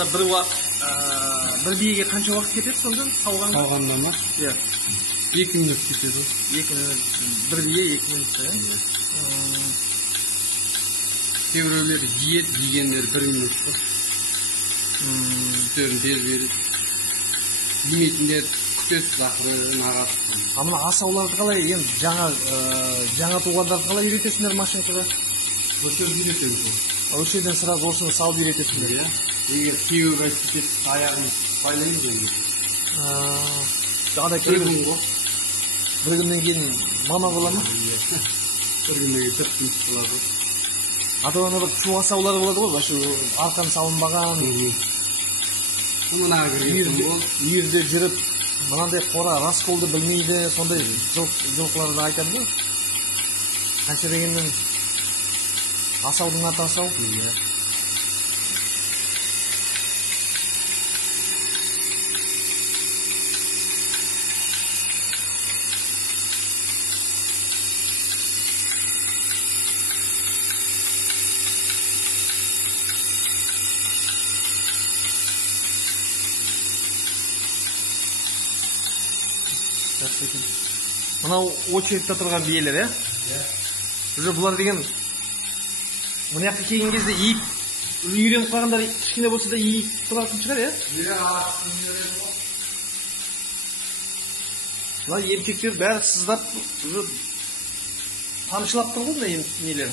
ана bir биеге қанша уақыт кетеді сонда сауған? Сауғанда ма? Иә. 2 минут кетеді. 2 минут. Bir бие 2 минутта, иә? Кейбіреулер жейеді, жегендер 1 минутта. Сүттерін тез береді. Жемейтіндер күтесіз ақырын ағасы. Мына асауларды қалай, енді жаңа туғандарды қалай үйретесіңдер машинкаға? Осы жерде үйретеміз. Осы жерден сразу осыны салып үйретесіңдер? Иә. Егер күйеуге кетіп аяғын байлаймыз енді. Жаңағыдай бір күн ғой. Bir күннен кейін мама бола ма? Иә. Bir күннен кейін тыртыныс болады. Ата-ана бір чу асаулары болады ғой, башы арқан салынбаған. Мына кірген ғой. Үйірде жүріп, мынандай қора расколды білмейді, сондай жылқыларды айтады ма? Қанша дегенмен асаудың аты асау. Мынау очередьте тұрған биелер, иә? Уже бұлар деген мына жаққа келген кезде иіп үйреніп қалғандар кішкене болса да иіп тұратын шығар, иә? Мына еркектер бәрі сыздап, уже тамшылап тұр ғой мына нелер.